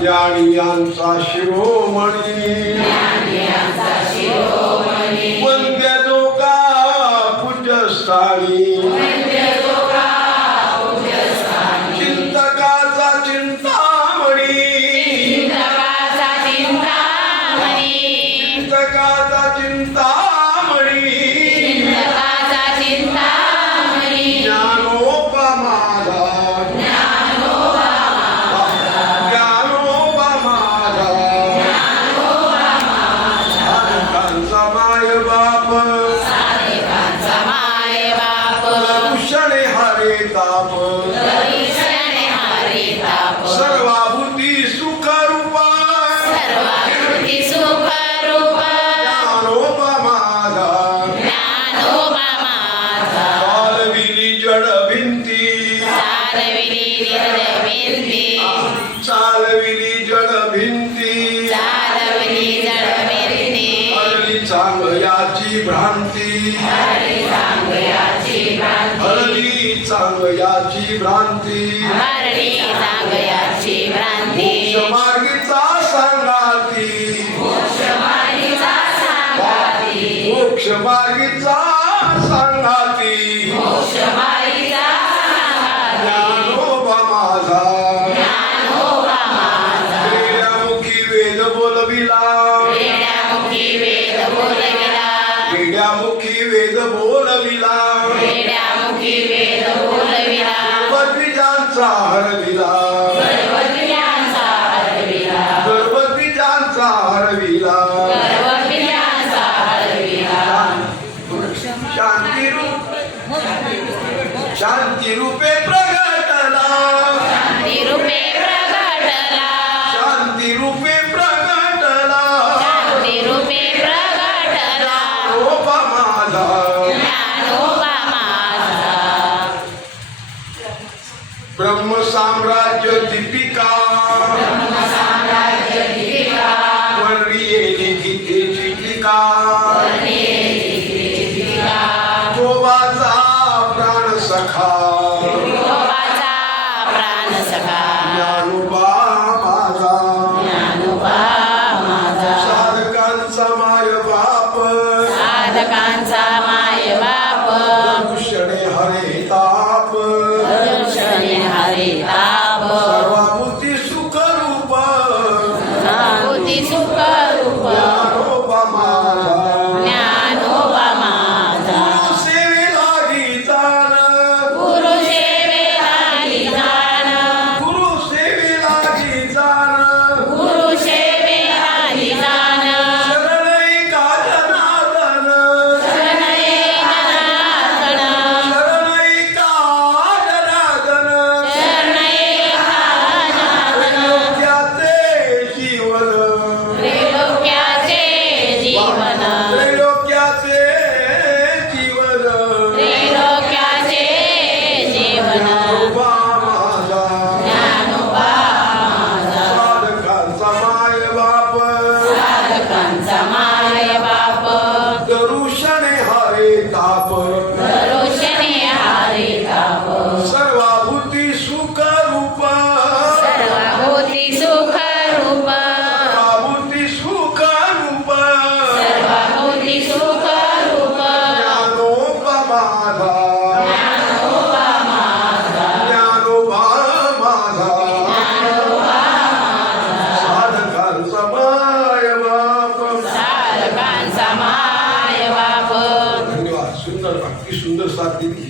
ज्ञानियांचा शिरोमणी वंद्य जो का पूज्यस्थानी चिंतकाचा चिंतामणी चिंतकाचा चिंतामणी ज्ञानोबा माझा ज्ञानोबा माझा साधकांचा माय बाप भूषणे हरे ताप सर्वाभूती सुखरूपा ज्ञानोबा माझा चालविली जड भिंती चालविली जड भिंती हरली चांगयाची भ्रांती हरली चांगयाची भ्रांती मोक्ष मार्गीचा सांगाती मोक्ष मार्गीचा सांगाती ज्ञानोबा माझा वेड्यामुखी वेद बोलविला वेड्यामुखी वेद बोलविला गर्वद्विजांचा हरविला गर्वद्विजांचा हरविला शांती रूपे प्रगटला शांती रूपे प्रगटला ज्ञानोबा माझा ब्रह्म साम्राज्य दीपिका वर्णियेली गीतेची टीका गोवाचा प्राण सखा ज्ञानोबा माझा साधकांचा माय बाप भूषणे हरे ताप सर्वाभूती सुखरूप ज्ञानोबा माझा सेवेला गीतान गुरु सेवेला गीतान शरणैका जनार्दन शरणैका जनार्दन त्रैलोक्याचे जीवन त्रैलोक्याचे जीवन ज्ञानोबा माझा साधकांचा माय बाप दरुशने हरे ताप सर्वाभूती सुखरूप सर्वाभूती सुखरूप ज्ञानोबा माझा साधकांचा माय बाप धन्यवाद सुंदर अगदी सुंदर साथ दिली